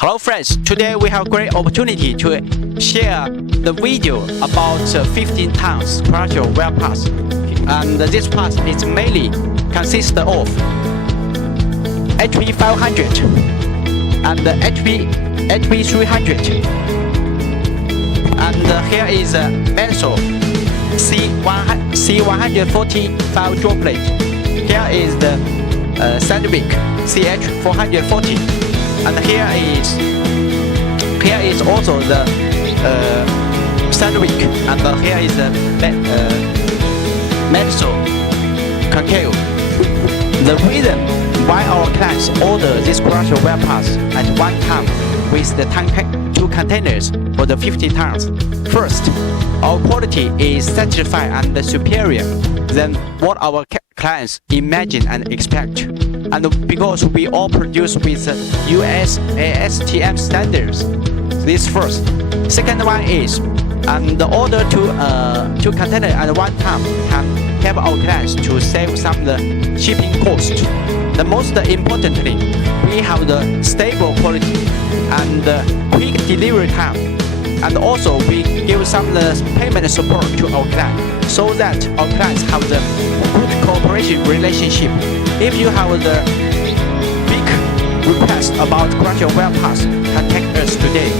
Hello friends, today we have a great opportunity to share the video about 15 tons crusher well pass. And this pass is mainly consists of HP 500 and HP 300. And here is a Menso C145 droplet. Here is the Sandvik CH440. And here is also the Sandvik, and here is the Menso Concave. The reason why our clients order this crusher well pass at one time with the two containers for the 50 tons. First, our quality is satisfied and superior than what our clients imagine and expect. And because we all produce with US ASTM standards. This first. Second one is, the order two containers at one time can help our clients to save some of the shipping cost. The most importantly, we have the stable quality and quick delivery time. And also we give some of the payment support to our client so that our clients have the good cooperation relationship. If you have the big request about crusher well pass, contact us today.